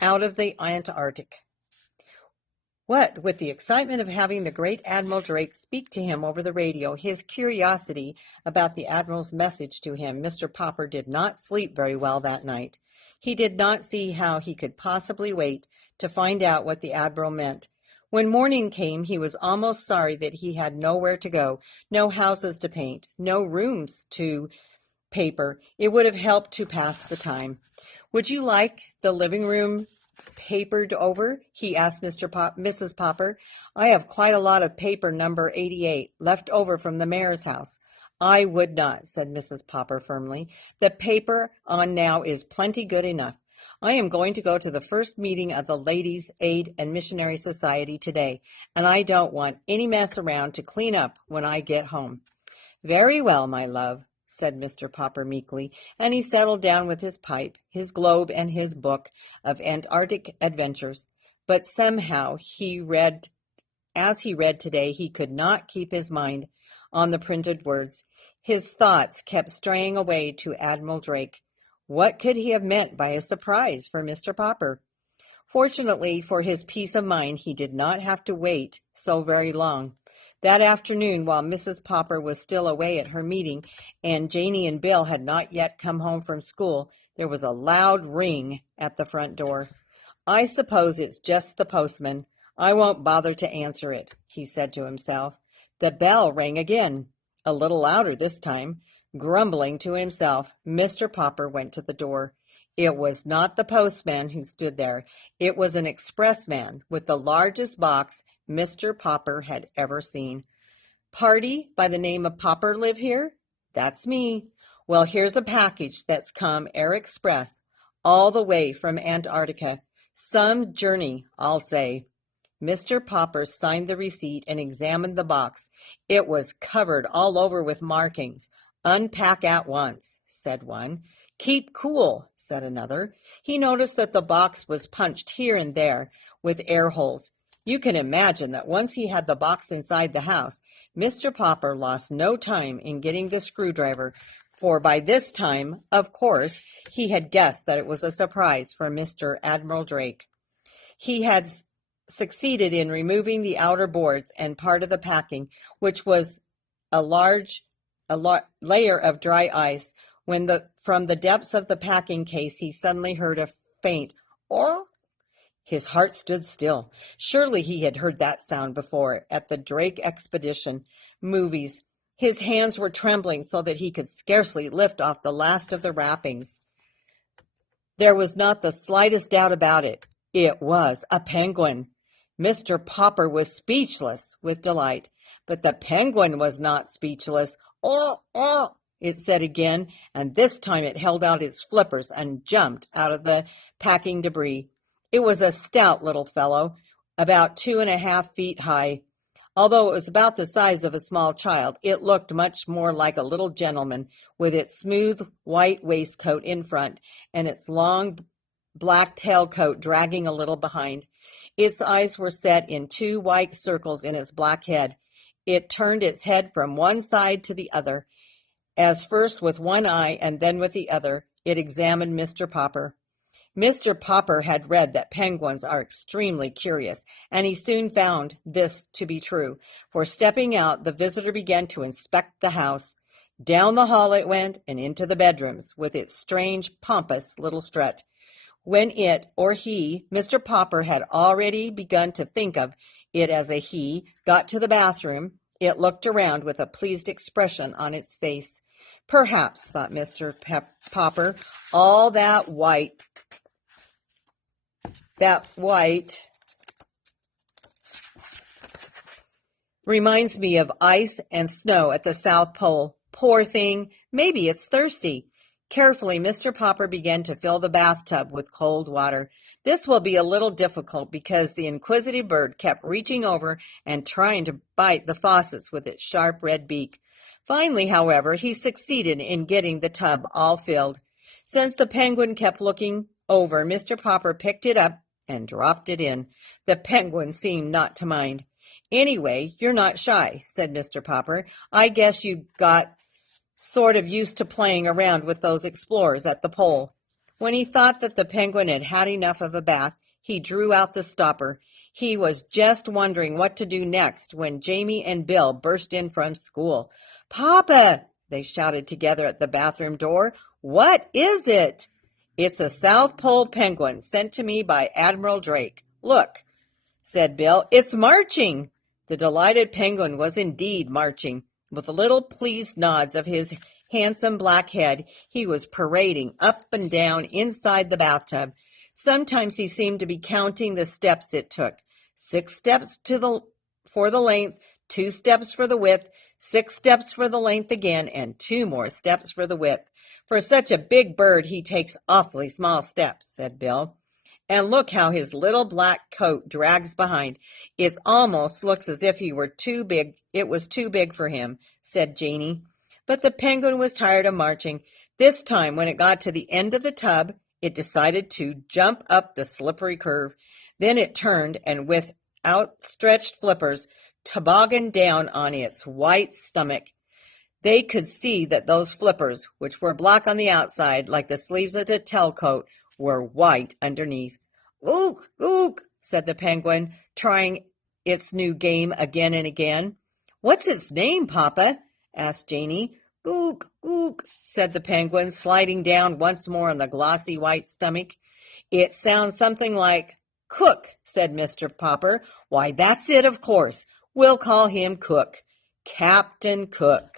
out of the Antarctic. What with the excitement of having the great Admiral Drake speak to him over the radio, his curiosity about the Admiral's message to him, Mr. Popper did not sleep very well that night. He did not see how he could possibly wait to find out what the Admiral meant. When morning came, he was almost sorry that he had nowhere to go, no houses to paint, no rooms to paper. It would have helped to pass the time. Would you like the living room papered over? He asked Mrs. Popper. I have quite a lot of paper number 88 left over from the mayor's house. I would not, said Mrs. Popper firmly. The paper on now is plenty good enough. I am going to go to the first meeting of the Ladies' Aid and Missionary Society today, and I don't want any mess around to clean up when I get home. Very well, my love, said Mr. Popper meekly, and he settled down with his pipe, his globe, and his book of Antarctic adventures. But somehow as he read today, he could not keep his mind on the printed words. His thoughts kept straying away to Admiral Drake. What could he have meant by a surprise for Mr. Popper? Fortunately for his peace of mind, he did not have to wait so very long. That afternoon, while Mrs. Popper was still away at her meeting and Janie and Bill had not yet come home from school, there was a loud ring at the front door. I suppose it's just the postman. I won't bother to answer it, he said to himself. The bell rang again, a little louder this time. Grumbling to himself, Mr. Popper went to the door. It was not the postman who stood there. It was an expressman with the largest box Mr. Popper had ever seen. Party by the name of Popper live here? That's me. Well, here's a package that's come air express, all the way from Antarctica. Some journey, I'll say. Mr. Popper signed the receipt and examined the box. It was covered all over with markings. Unpack at once, said one. Keep cool, said another. He noticed that the box was punched here and there with air holes. You can imagine that once he had the box inside the house, Mr. Popper lost no time in getting the screwdriver, for by this time, of course, he had guessed that it was a surprise for Mr. Admiral Drake. He had succeeded in removing the outer boards and part of the packing, which was a layer of dry ice, when from the depths of the packing case he suddenly heard a faint "or." His heart stood still. Surely he had heard that sound before at the Drake Expedition movies. His hands were trembling so that he could scarcely lift off the last of the wrappings. There was not the slightest doubt about it. It was a penguin. Mr. Popper was speechless with delight, but the penguin was not speechless. Oh, it said again, and this time it held out its flippers and jumped out of the packing debris. It was a stout little fellow, about 2.5 feet high. Although it was about the size of a small child, it looked much more like a little gentleman, with its smooth white waistcoat in front and its long black tailcoat dragging a little behind. Its eyes were set in 2 white circles in its black head. It turned its head from one side to the other, as first with one eye and then with the other. It examined Mr. Popper. Mr. Popper had read that penguins are extremely curious, and he soon found this to be true, for stepping out, the visitor began to inspect the house. Down the hall it went, and into the bedrooms, with its strange, pompous little strut. When it, or he, Mr. Popper had already begun to think of it as a he, got to the bathroom, it looked around with a pleased expression on its face. Perhaps, thought Mr. Popper, all that white reminds me of ice and snow at the South Pole. Poor thing, maybe it's thirsty. Carefully, Mr. Popper began to fill the bathtub with cold water. This will be a little difficult because the inquisitive bird kept reaching over and trying to bite the faucets with its sharp red beak. Finally, however, he succeeded in getting the tub all filled. Since the penguin kept looking over, Mr. Popper picked it up and dropped it in. The penguin seemed not to mind. Anyway, you're not shy, said Mr. Popper. I guess you got sort of used to playing around with those explorers at the pole. When he thought that the penguin had had enough of a bath, he drew out the stopper. He was just wondering what to do next when Jamie and Bill burst in from school. "Papa!" they shouted together at the bathroom door. "What is it?" "It's a South Pole penguin sent to me by Admiral Drake. Look," said Bill. "It's marching!" The delighted penguin was indeed marching. With little pleased nods of his handsome black head, he was parading up and down inside the bathtub. Sometimes he seemed to be counting the steps it took. 6 steps for the length, 2 steps for the width, 6 steps for the length again, and 2 more steps for the width. "For such a big bird, he takes awfully small steps," said Bill. "And look how his little black coat drags behind. It almost looks as if he were too big. It was too big for him," said Janie. But the penguin was tired of marching. This time, when it got to the end of the tub, it decided to jump up the slippery curve. Then it turned and, with outstretched flippers, tobogganed down on its white stomach. They could see that those flippers, which were black on the outside like the sleeves of a tailcoat, were white underneath. "Ook, ook," said the penguin, trying its new game again and again. "What's its name, Papa?" asked Janie. "Ook, ook," said the penguin, sliding down once more on the glossy white stomach. "It sounds something like Cook," said Mr. Popper. "Why, that's it, of course. We'll call him Cook. Captain Cook."